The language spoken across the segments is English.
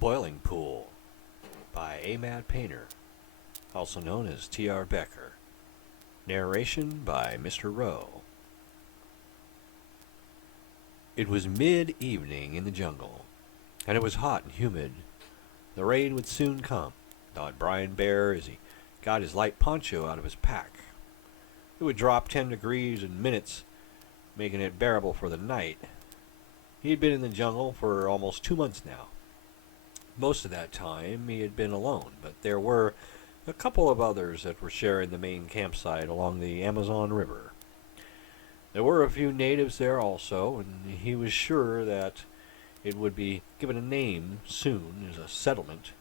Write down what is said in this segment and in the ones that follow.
Boiling Pool by Amad Painter, also known as T.R. Becker. Narration by Mr. Rowe. It was mid-evening in the jungle, and it was hot and humid. The rain would soon come, thought Brian Bear as he got his light poncho out of his pack. It would drop 10 degrees in minutes, making it bearable for the night. He had been in the jungle for almost 2 months now. Most of that time he had been alone, but there were a couple of others that were sharing the main campsite along the Amazon River. There were a few natives there also, and he was sure that it would be given a name soon as a settlement.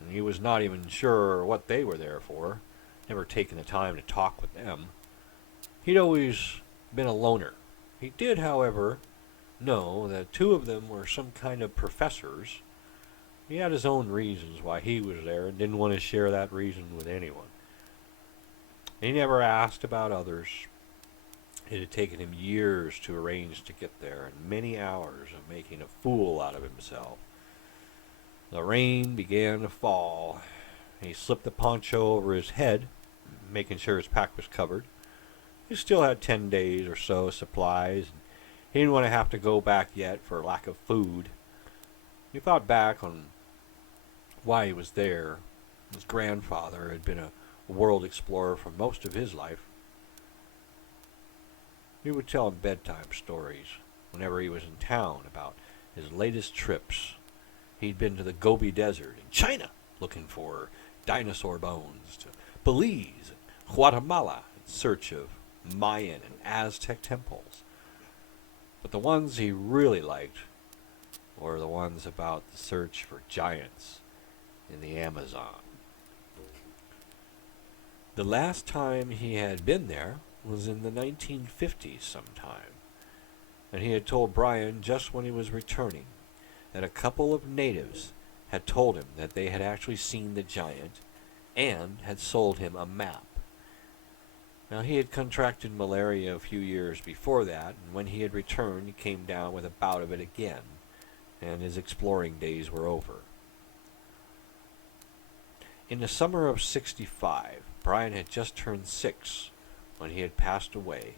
And he was not even sure what they were there for, never taken the time to talk with them. He'd always been a loner. He did, however, know that 2 of them were some kind of professors. He had his own reasons why he was there and didn't want to share that reason with anyone. He never asked about others. It had taken him years to arrange to get there and many hours of making a fool out of himself. The rain began to fall. He slipped the poncho over his head, making sure his pack was covered. He still had 10 days or so of supplies, and he didn't want to have to go back yet for lack of food. He thought back on why he was there. His grandfather had been a world explorer for most of his life. He would tell him bedtime stories whenever he was in town about his latest trips. He'd been to the Gobi Desert in China looking for dinosaur bones, to Belize and Guatemala in search of Mayan and Aztec temples. But the ones he really liked were the ones about the search for giants in the Amazon. The last time he had been there was in the 1950s sometime, and he had told Brian just when he was returning that a couple of natives had told him that they had actually seen the giant and had sold him a map. Now, he had contracted malaria a few years before that, and when he had returned, he came down with a bout of it again, and his exploring days were over. In the summer of '65, Brian had just turned 6 when he had passed away.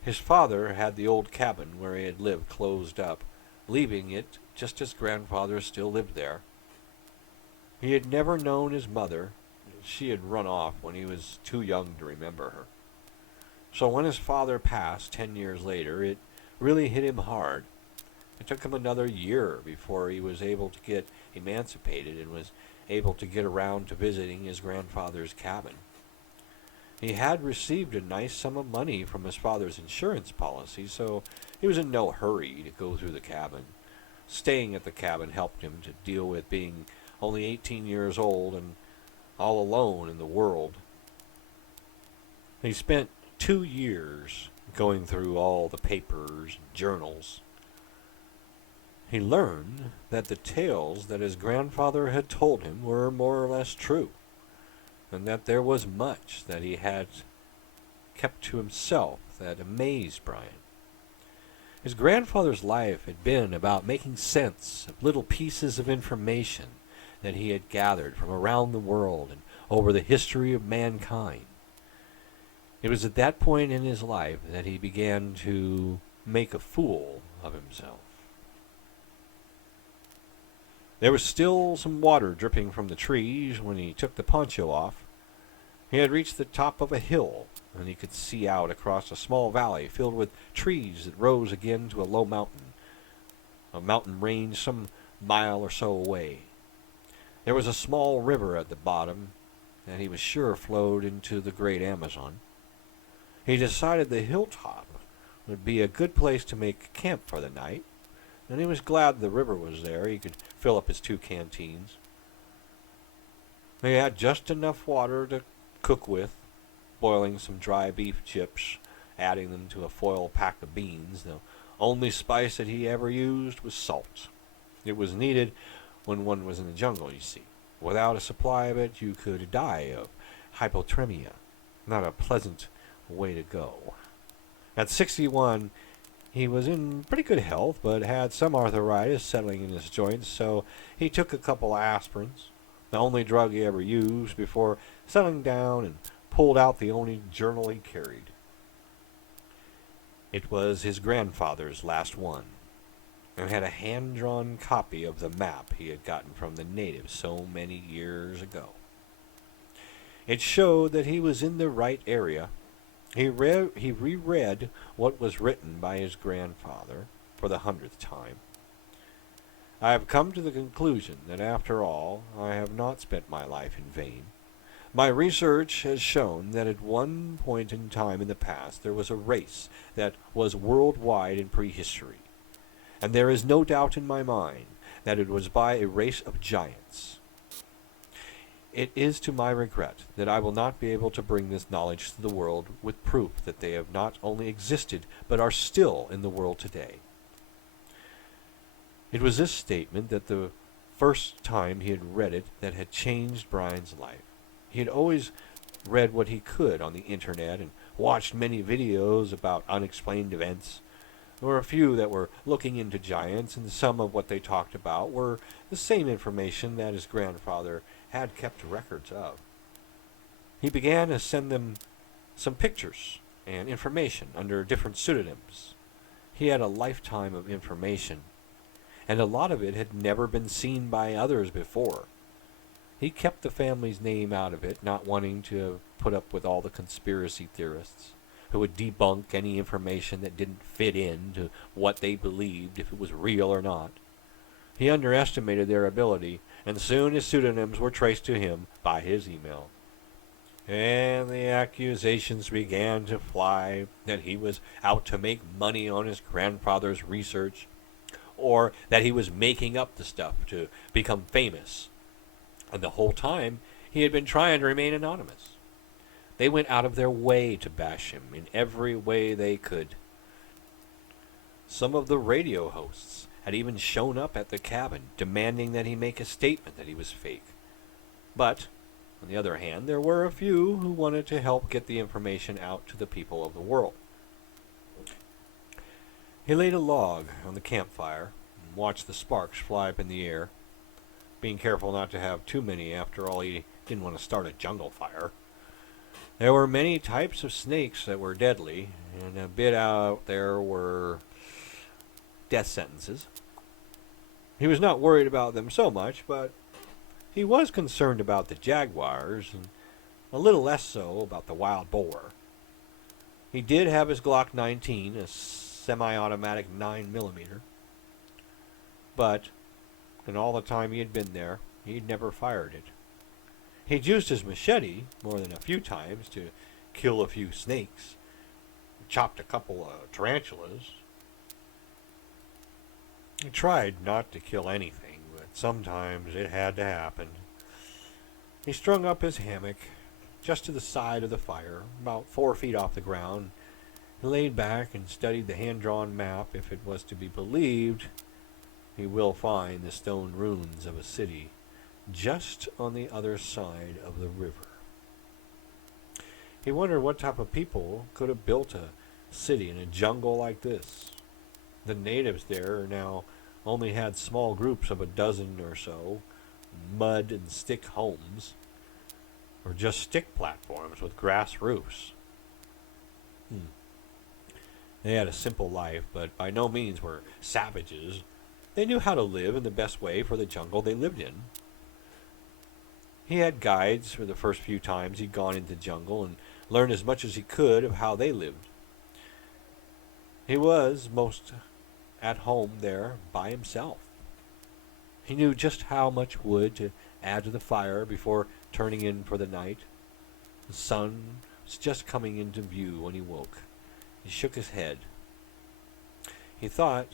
His father had the old cabin where he had lived closed up, leaving it just as grandfather still lived there. He had never known his mother. She had run off when he was too young to remember her. So when his father passed 10 years later, it really hit him hard. It took him another year before he was able to get emancipated and was able to get around to visiting his grandfather's cabin. He had received a nice sum of money from his father's insurance policy, so he was in no hurry to go through the cabin. Staying at the cabin helped him to deal with being only 18 years old and all alone in the world. He spent 2 years going through all the papers and journals. He learned that the tales that his grandfather had told him were more or less true, and that there was much that he had kept to himself that amazed Brian. His grandfather's life had been about making sense of little pieces of information that he had gathered from around the world and over the history of mankind. It was at that point in his life that he began to make a fool of himself. There was still some water dripping from the trees when he took the poncho off. He had reached the top of a hill, and he could see out across a small valley filled with trees that rose again to a low mountain, a mountain range some mile or so away. There was a small river at the bottom that he was sure flowed into the great Amazon. He decided the hilltop would be a good place to make camp for the night, and he was glad the river was there. He could fill up his 2 canteens. He had just enough water to cook with, boiling some dry beef chips, adding them to a foil pack of beans. The only spice that he ever used was salt. It was needed when one was in the jungle, you see. Without a supply of it, you could die of hypothermia. Not a pleasant way to go. At 61, He was in pretty good health, but had some arthritis settling in his joints, so he took a couple of aspirins, the only drug he ever used, before settling down and pulled out the only journal he carried. It was his grandfather's last one, and had a hand-drawn copy of the map he had gotten from the natives so many years ago. It showed that he was in the right area. He reread what was written by his grandfather for the 100th time. I have come to the conclusion that after all, I have not spent my life in vain. My research has shown that at one point in time in the past there was a race that was worldwide in prehistory, and there is no doubt in my mind that it was by a race of giants. It is to my regret that I will not be able to bring this knowledge to the world with proof that they have not only existed, but are still in the world today. It was this statement that the first time he had read it that had changed Brian's life. He had always read what he could on the internet and watched many videos about unexplained events. There were a few that were looking into giants, and some of what they talked about were the same information that his grandfather had kept records of. He began to send them some pictures and information under different pseudonyms. He had a lifetime of information, and a lot of it had never been seen by others before. He kept the family's name out of it, not wanting to put up with all the conspiracy theorists who would debunk any information that didn't fit in to what they believed, if it was real or not. He underestimated their ability, and soon his pseudonyms were traced to him by his email. And the accusations began to fly that he was out to make money on his grandfather's research, or that he was making up the stuff to become famous. And the whole time, he had been trying to remain anonymous. They went out of their way to bash him in every way they could. Some of the radio hosts had even shown up at the cabin, demanding that he make a statement that he was fake. But, on the other hand, there were a few who wanted to help get the information out to the people of the world. He laid a log on the campfire and watched the sparks fly up in the air, being careful not to have too many. After all, he didn't want to start a jungle fire. There were many types of snakes that were deadly, and a bit out there were death sentences. He was not worried about them so much, but he was concerned about the jaguars, and a little less so about the wild boar. He did have his Glock 19, a semi-automatic 9mm, but in all the time he had been there, he'd never fired it. He'd used his machete more than a few times to kill a few snakes, chopped a couple of tarantulas. He tried not to kill anything, but sometimes it had to happen. He strung up his hammock just to the side of the fire, about 4 feet off the ground. He laid back and studied the hand-drawn map. If it was to be believed, he will find the stone ruins of a city just on the other side of the river. He wondered what type of people could have built a city in a jungle like this. The natives there now only had small groups of a dozen or so, mud and stick homes, or just stick platforms with grass roofs. They had a simple life, but by no means were savages. They knew how to live in the best way for the jungle they lived in. He had guides for the first few times he'd gone into the jungle and learned as much as he could of how they lived. He was most at home there by himself. He knew just how much wood to add to the fire before turning in for the night. The sun was just coming into view when he woke. He shook his head. He thought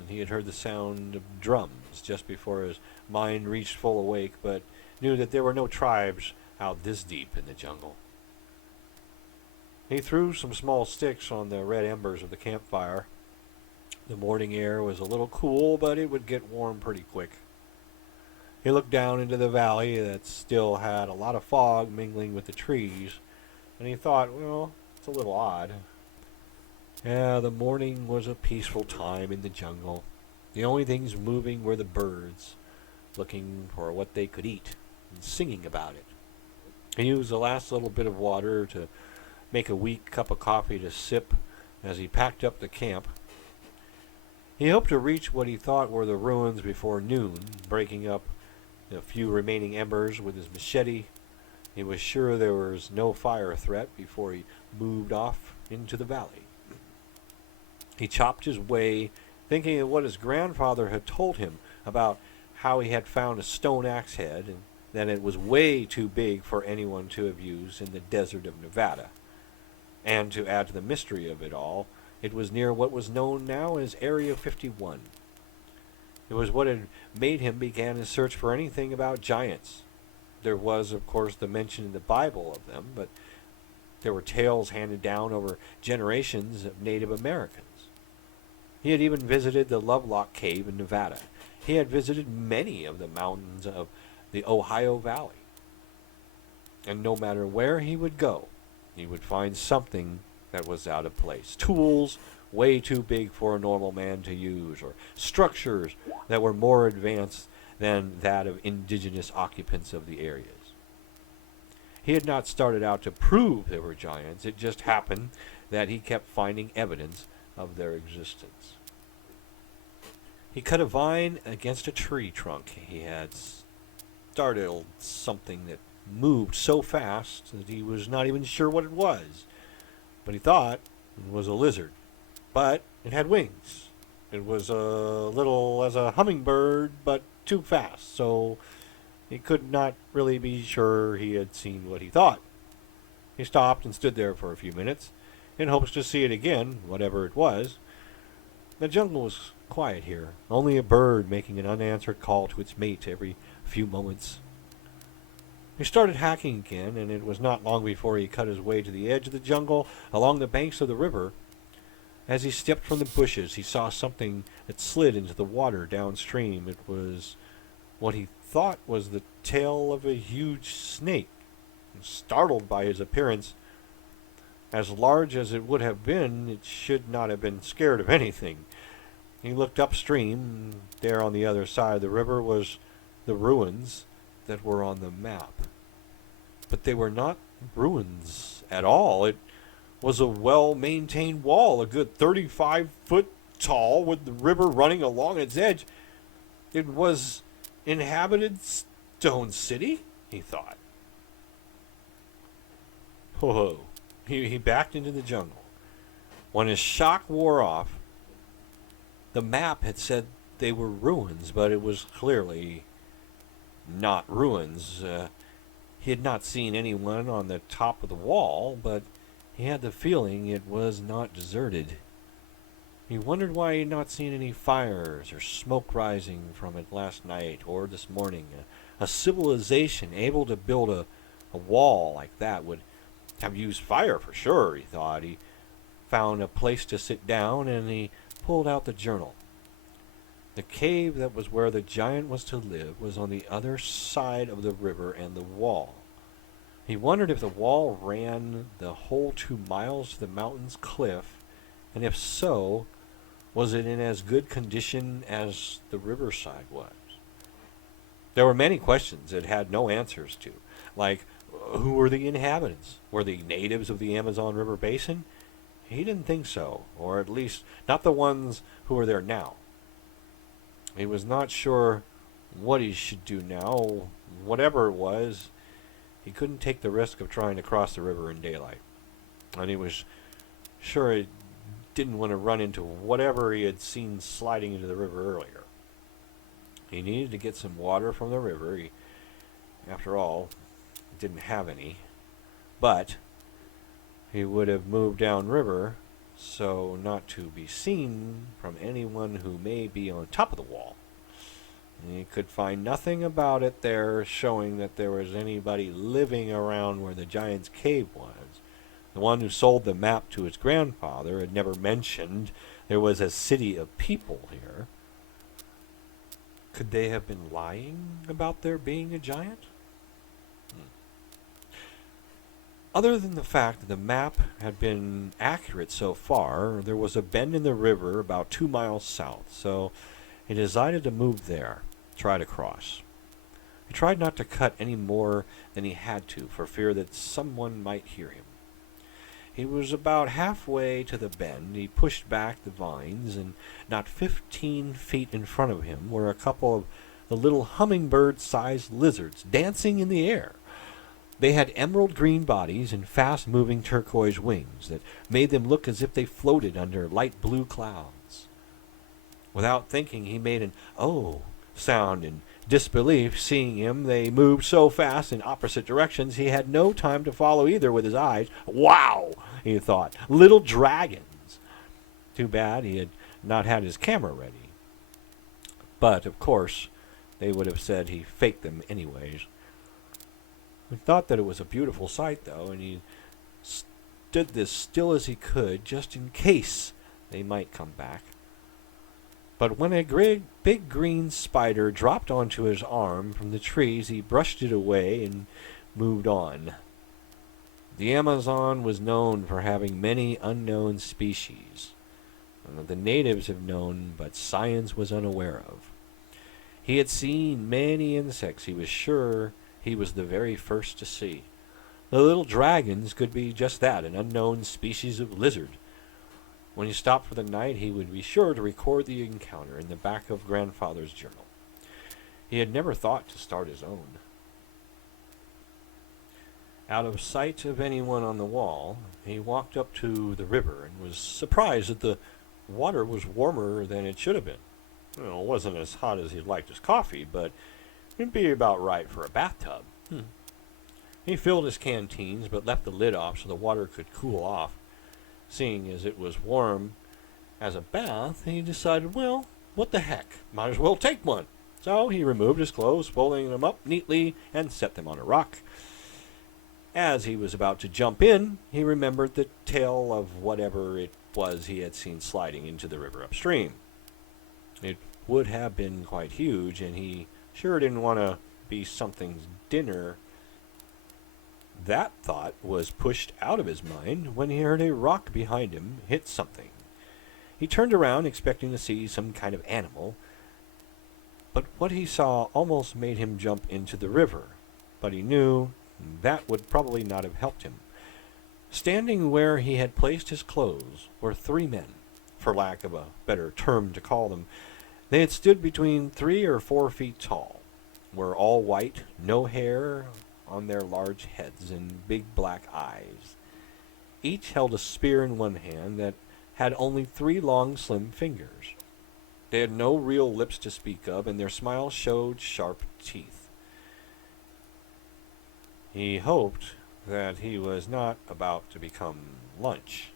that he had heard the sound of drums just before his mind reached full awake, but knew that there were no tribes out this deep in the jungle. He threw some small sticks on the red embers of the campfire. The morning air was a little cool, but it would get warm pretty quick. He looked down into the valley that still had a lot of fog mingling with the trees, and he thought, well, it's a little odd. Yeah, the morning was a peaceful time in the jungle. The only things moving were the birds, looking for what they could eat and singing about it. He used the last little bit of water to make a weak cup of coffee to sip as he packed up the camp. He hoped to reach what he thought were the ruins before noon, breaking up the few remaining embers with his machete. He was sure there was no fire threat before he moved off into the valley. He chopped his way, thinking of what his grandfather had told him about how he had found a stone axe head and that it was way too big for anyone to have used in the desert of Nevada. And to add to the mystery of it all, it was near what was known now as Area 51. It was what had made him begin his search for anything about giants. There was, of course, the mention in the Bible of them, but there were tales handed down over generations of Native Americans. He had even visited the Lovelock Cave in Nevada. He had visited many of the mountains of the Ohio Valley. And no matter where he would go, he would find something that was out of place. Tools way too big for a normal man to use, or structures that were more advanced than that of indigenous occupants of the areas. He had not started out to prove there were giants. It just happened that he kept finding evidence of their existence. He cut a vine against a tree trunk. He had startled something that moved so fast that he was not even sure what it was. But he thought it was a lizard. But it had wings. It was a little as a hummingbird, but too fast, so he could not really be sure he had seen what he thought. He stopped and stood there for a few minutes, in hopes to see it again, whatever it was. The jungle was quiet here, only a bird making an unanswered call to its mate every few moments. He started hacking again, and it was not long before he cut his way to the edge of the jungle along the banks of the river. As he stepped from the bushes, he saw something that slid into the water downstream. It was what he thought was the tail of a huge snake. Startled by his appearance, as large as it would have been, it should not have been scared of anything. He looked upstream. There on the other side of the river was the ruins that were on the map. But they were not ruins at all. It was a well-maintained wall, a good 35 foot tall, with the river running along its edge. It was inhabited Stone City, he thought. Whoa. He backed into the jungle. When his shock wore off, the map had said they were ruins, but it was clearly not ruins. He had not seen anyone on the top of the wall, but he had the feeling it was not deserted. He wondered why he had not seen any fires or smoke rising from it last night or this morning. A civilization able to build a wall like that would have used fire for sure, he thought. He found a place to sit down, and he pulled out the journal. The cave that was where the giant was to live was on the other side of the river and the wall. He wondered if the wall ran the whole 2 miles to the mountain's cliff, and if so, was it in as good condition as the riverside was? There were many questions it had no answers to, like who were the inhabitants? Were they natives of the Amazon River Basin? He didn't think so, or at least not the ones who were there now. He was not sure what he should do now. Whatever it was, he couldn't take the risk of trying to cross the river in daylight. And he was sure he didn't want to run into whatever he had seen sliding into the river earlier. He needed to get some water from the river. After all, didn't have any. But he would have moved downriver so not to be seen from anyone who may be on top of the wall. He could find nothing about it there showing that there was anybody living around where the giant's cave was. The one who sold the map to his grandfather had never mentioned there was a city of people here. Could they have been lying about there being a giant? Other than the fact that the map had been accurate so far, there was a bend in the river about 2 miles south, so he decided to move there, try to cross. He tried not to cut any more than he had to for fear that someone might hear him. He was about halfway to the bend. He pushed back the vines, and not 15 feet in front of him were a couple of the little hummingbird-sized lizards dancing in the air. They had emerald green bodies and fast-moving turquoise wings that made them look as if they floated under light blue clouds. Without thinking, he made an "oh" sound in disbelief. Seeing him, they moved so fast in opposite directions he had no time to follow either with his eyes. "Wow," he thought, "little dragons." Too bad he had not had his camera ready. But, of course, they would have said he faked them anyways. He thought that it was a beautiful sight, though, and he stood as still as he could, just in case they might come back. But when a big green spider dropped onto his arm from the trees, he brushed it away and moved on. The Amazon was known for having many unknown species. The natives have known, but science was unaware of. He had seen many insects he was sure he was the very first to see. The little dragons could be just that, an unknown species of lizard. When he stopped for the night, he would be sure to record the encounter in the back of Grandfather's journal. He had never thought to start his own. Out of sight of anyone on the wall, he walked up to the river and was surprised that the water was warmer than it should have been. It wasn't as hot as he'd liked his coffee, but it'd be about right for a bathtub. He filled his canteens, but left the lid off so the water could cool off. Seeing as it was warm as a bath, he decided, well, what the heck, might as well take one. So he removed his clothes, folding them up neatly, and set them on a rock. As he was about to jump in, he remembered the tail of whatever it was he had seen sliding into the river upstream. It would have been quite huge, and he sure didn't want to be something's dinner. That thought was pushed out of his mind when he heard a rock behind him hit something. He turned around, expecting to see some kind of animal, but what he saw almost made him jump into the river. But he knew that would probably not have helped him. Standing where he had placed his clothes were 3 men, for lack of a better term to call them. They had stood between 3 or 4 feet tall, were all white, no hair on their large heads, and big black eyes. Each held a spear in one hand that had only 3 long, slim fingers. They had no real lips to speak of, and their smiles showed sharp teeth. He hoped that he was not about to become lunch.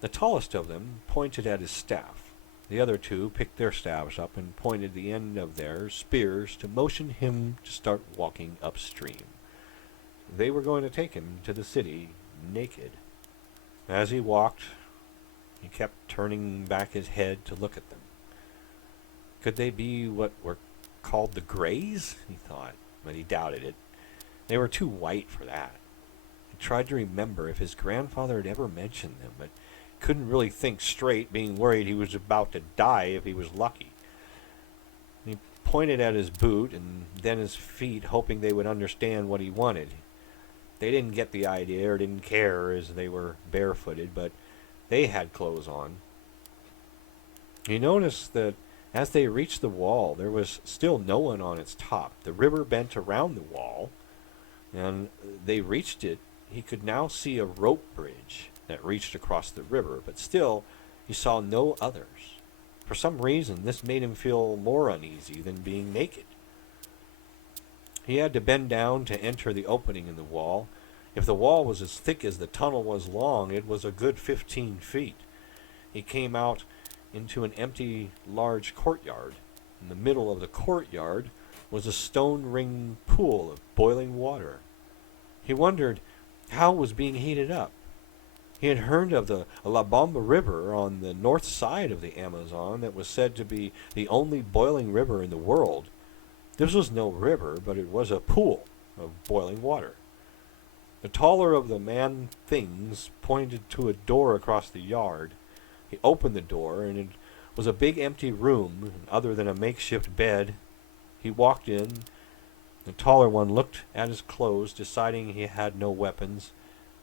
The tallest of them pointed at his staff. The other 2 picked their staffs up and pointed the end of their spears to motion him to start walking upstream. They were going to take him to the city naked. As he walked, he kept turning back his head to look at them. Could they be what were called the Greys? He thought, but he doubted it. They were too white for that. He tried to remember if his grandfather had ever mentioned them, but couldn't really think straight, being worried he was about to die if he was lucky. He pointed at his boot and then his feet, hoping they would understand what he wanted. They didn't get the idea or didn't care as they were barefooted, but they had clothes on. He noticed that as they reached the wall, there was still no one on its top. The river bent around the wall, and they reached it. He could now see a rope bridge that reached across the river, but still he saw no others. For some reason, this made him feel more uneasy than being naked. He had to bend down to enter the opening in the wall. If the wall was as thick as the tunnel was long, it was a good 15 feet. He came out into an empty, large courtyard. In the middle of the courtyard was a stone-ringed pool of boiling water. He wondered how it was being heated up. He had heard of the La Bomba River on the north side of the Amazon that was said to be the only boiling river in the world. This was no river, but it was a pool of boiling water. The taller of the man-things pointed to a door across the yard. He opened the door, and it was a big empty room, other than a makeshift bed. He walked in. The taller one looked at his clothes, deciding he had no weapons,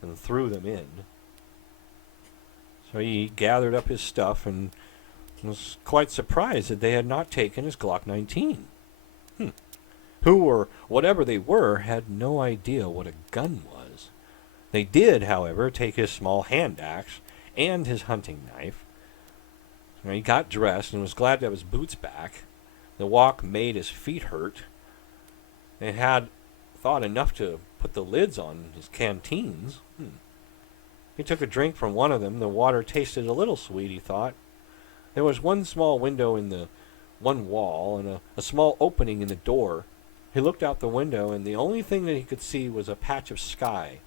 and threw them in. So he gathered up his stuff and was quite surprised that they had not taken his Glock 19. Who or whatever they were had no idea what a gun was. They did, however, take his small hand axe and his hunting knife. So he got dressed and was glad to have his boots back. The walk made his feet hurt. They had thought enough to put the lids on his canteens. He took a drink from one of them. The water tasted a little sweet, he thought. There was one small window in the one wall and a small opening in the door. He looked out the window, and the only thing that he could see was a patch of sky.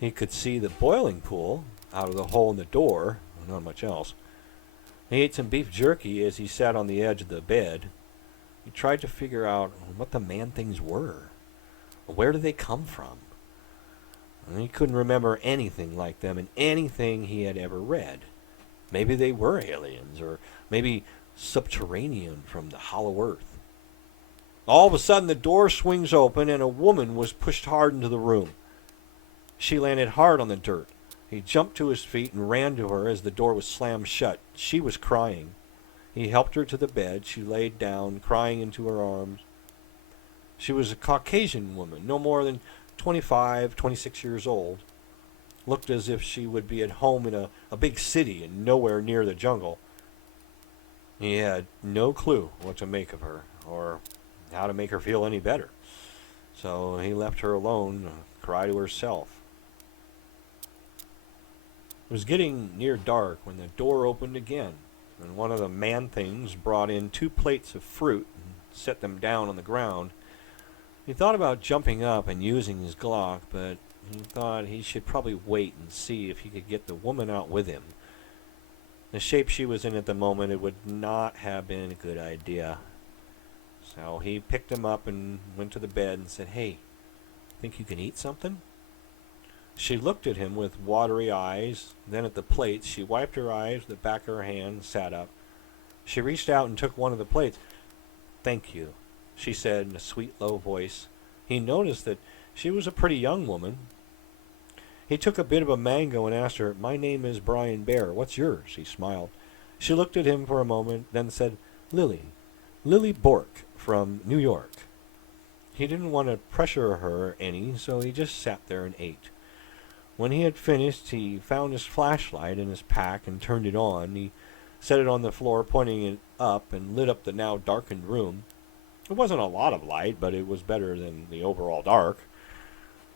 He could see the boiling pool out of the hole in the door, not much else. He ate some beef jerky as he sat on the edge of the bed. He tried to figure out what the man-things were. Where did they come from? And he couldn't remember anything like them in anything he had ever read. Maybe they were aliens, or maybe subterranean from the hollow earth. All of a sudden, the door swings open, and a woman was pushed hard into the room. She landed hard on the dirt. He jumped to his feet and ran to her as the door was slammed shut. She was crying. He helped her to the bed. She laid down, crying into her arms. She was a Caucasian woman, no more than 25, 26 years old. Looked as if she would be at home in a big city and nowhere near the jungle. He had no clue what to make of her, or how to make her feel any better. So he left her alone, cry to herself. It was getting near dark when the door opened again, and one of the man-things brought in 2 plates of fruit and set them down on the ground. He thought about jumping up and using his Glock, but he thought he should probably wait and see if he could get the woman out with him. The shape she was in at the moment, it would not have been a good idea. So he picked him up and went to the bed and said, "Hey, think you can eat something?" She looked at him with watery eyes, then at the plates. She wiped her eyes with the back of her hand and sat up. She reached out and took one of the plates. "Thank you," she said in a sweet, low voice. He noticed that she was a pretty young woman. He took a bit of a mango and asked her, "My name is Brian Bear. What's yours?" He smiled. She looked at him for a moment, then said, Lily Bork from New York." He didn't want to pressure her any, so he just sat there and ate. When he had finished, he found his flashlight in his pack and turned it on. He set it on the floor, pointing it up, and lit up the now darkened room. It wasn't a lot of light, but it was better than the overall dark.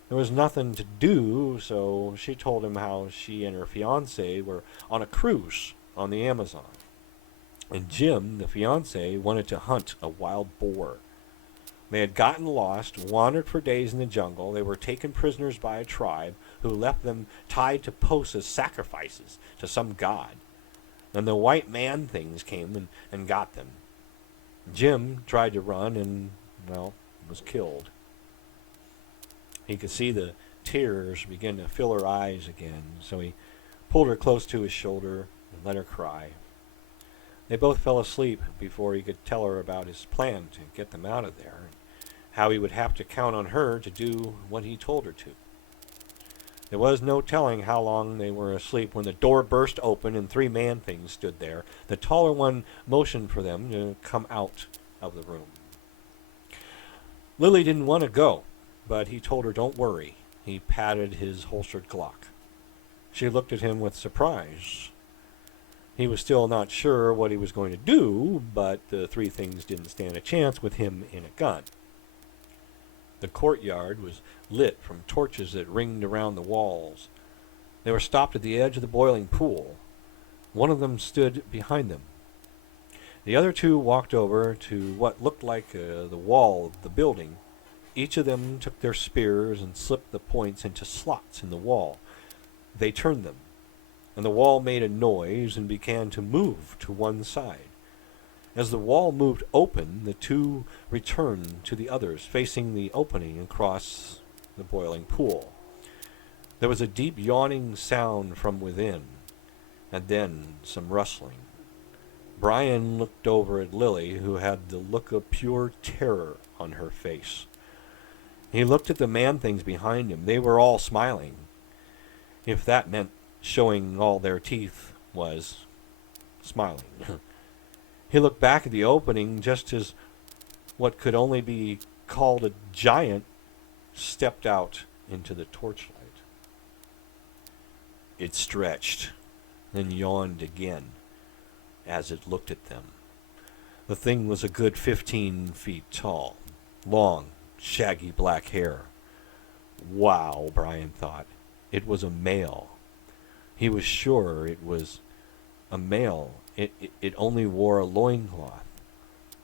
There was nothing to do, so she told him how she and her fiancé were on a cruise on the Amazon. And Jim, the fiancé, wanted to hunt a wild boar. They had gotten lost, wandered for days in the jungle. They were taken prisoners by a tribe who left them tied to posts as sacrifices to some god. And the white man-things came and got them. Jim tried to run and, well, was killed. He could see the tears begin to fill her eyes again, so he pulled her close to his shoulder and let her cry. They both fell asleep before he could tell her about his plan to get them out of there, and how he would have to count on her to do what he told her to. There was no telling how long they were asleep when the door burst open and 3 man-things stood there. The taller one motioned for them to come out of the room. Lily didn't want to go, but he told her, "Don't worry." He patted his holstered Glock. She looked at him with surprise. He was still not sure what he was going to do, but the 3 things didn't stand a chance with him in a gun. The courtyard was lit from torches that ringed around the walls. They were stopped at the edge of the boiling pool. One of them stood behind them. The other 2 walked over to what looked like the wall of the building. Each of them took their spears and slipped the points into slots in the wall. They turned them, and the wall made a noise and began to move to one side. As the wall moved open, the 2 returned to the others, facing the opening across the boiling pool. There was a deep yawning sound from within, and then some rustling. Brian looked over at Lily, who had the look of pure terror on her face. He looked at the man-things behind him. They were all smiling, if that meant showing all their teeth was smiling. He looked back at the opening just as what could only be called a giant stepped out into the torchlight. It stretched, then yawned again as it looked at them. The thing was a good 15 feet tall, long, shaggy black hair. Wow, Brian thought. It was a male. He was sure it was a male. It only wore a loincloth.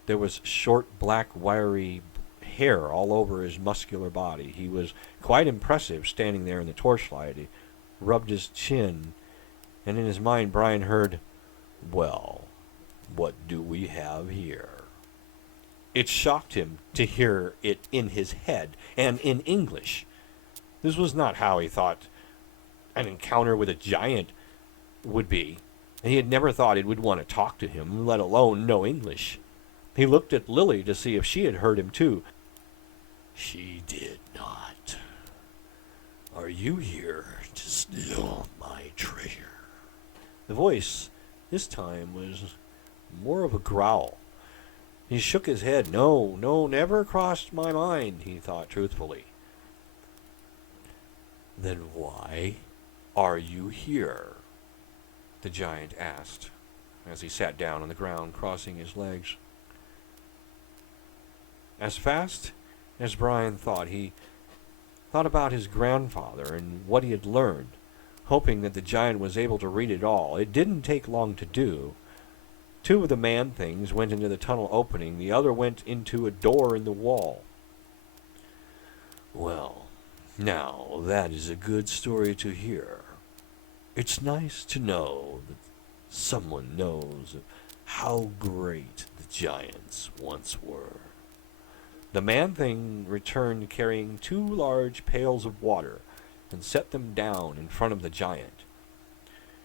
There was short, black, wiry hair all over his muscular body. He was quite impressive standing there in the torchlight. He rubbed his chin, and in his mind Brian heard, "Well, what do we have here?" It shocked him to hear it in his head, and in English. This was not how he thought an encounter with a giant would be. He had never thought it would want to talk to him, let alone know English. He looked at Lily to see if she had heard him too. She did not. "Are you here to steal my treasure?" The voice this time was more of a growl. He shook his head. No, never crossed my mind, he thought truthfully. "Then why are you here?" the giant asked, as he sat down on the ground, crossing his legs. As fast as Brian thought, he thought about his grandfather and what he had learned, hoping that the giant was able to read it all. It didn't take long to do. Two of the man-things went into the tunnel opening. The other went into a door in the wall. "Well, now that is a good story to hear. It's nice to know that someone knows of how great the giants once were." The man-thing returned carrying 2 large pails of water and set them down in front of the giant.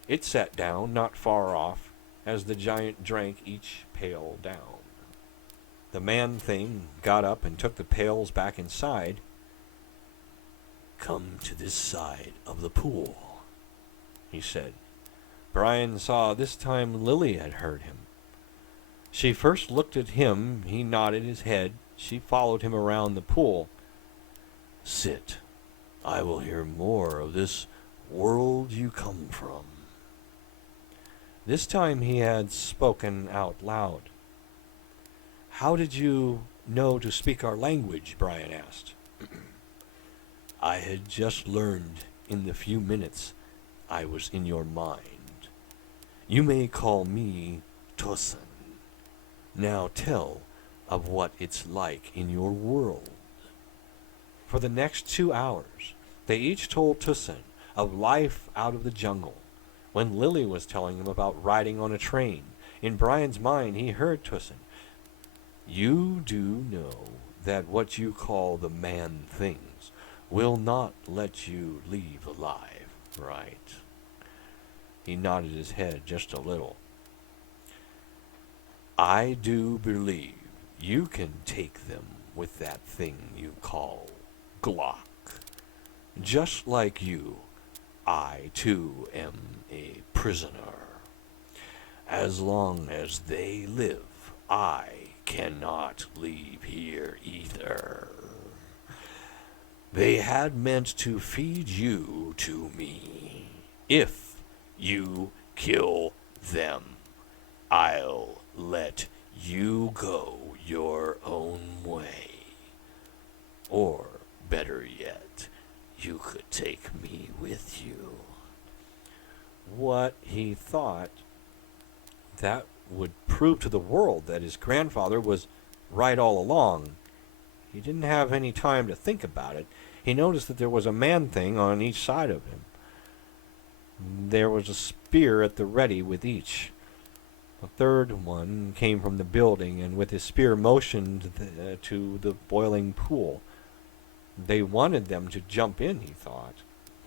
It sat down not far off as the giant drank each pail down. The man-thing got up and took the pails back inside. "Come to this side of the pool," he said. Brian saw this time Lily had heard him. She first looked at him. He nodded his head. She followed him around the pool. "Sit. I will hear more of this world you come from." This time he had spoken out loud. "How did you know to speak our language?" Brian asked. "I had just learned in the few minutes I was in your mind. You may call me Tosin. Now tell of what it's like in your world." For the next 2 hours, they each told Tosin of life out of the jungle. When Lily was telling him about riding on a train, in Brian's mind he heard Tosin. "You do know that what you call the man-things will not let you leave alive, right?" He nodded his head just a little. "I do believe you can take them with that thing you call Glock. Just like you, I too am a prisoner. As long as they live, I cannot leave here either. They had meant to feed you to me. If you kill them, I'll let you go your own way. Or, better yet, you could take me with you." What he thought that would prove to the world that his grandfather was right all along. He didn't have any time to think about it. He noticed that there was a man-thing on each side of him. There was a spear at the ready with each. A third one came from the building, and with his spear motioned to the boiling pool. They wanted them to jump in, he thought.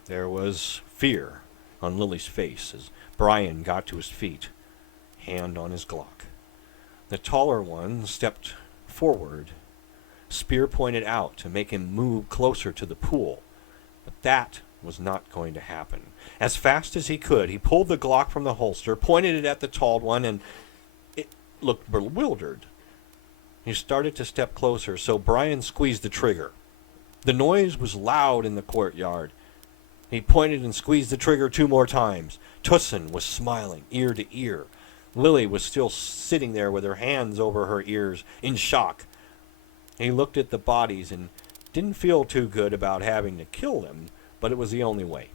There was fear on Lily's face as Brian got to his feet, hand on his Glock. The taller one stepped forward, spear pointed out to make him move closer to the pool. But that was not going to happen. As fast as he could, he pulled the Glock from the holster, pointed it at the tall one, and it looked bewildered. He started to step closer, so Brian squeezed the trigger. The noise was loud in the courtyard. He pointed and squeezed the trigger 2 more times. Tussin was smiling, ear to ear. Lily was still sitting there with her hands over her ears, in shock. He looked at the bodies and didn't feel too good about having to kill them, but it was the only way.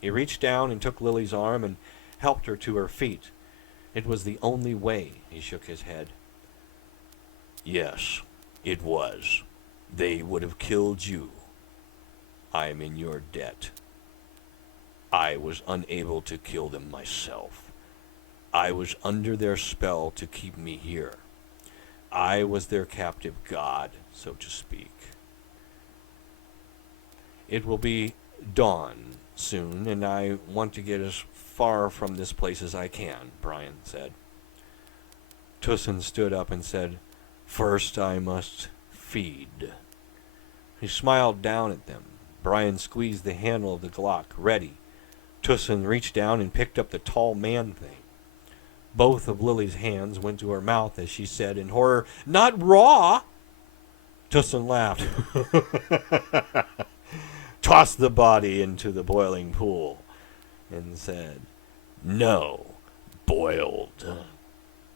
He reached down and took Lily's arm and helped her to her feet. It was the only way, he shook his head. Yes, it was. They would have killed you. I am in your debt. I was unable to kill them myself. I was under their spell to keep me here. I was their captive god, so to speak. It will be dawn soon, and I want to get as far from this place as I can, Brian said. Tussin stood up and said, First I must feed. He smiled down at them. Brian squeezed the handle of the Glock, ready. Tussin reached down and picked up the tall man thing. Both of Lily's hands went to her mouth as she said in horror, Not raw! Tussin laughed. Tossed the body into the boiling pool and said, No, boiled.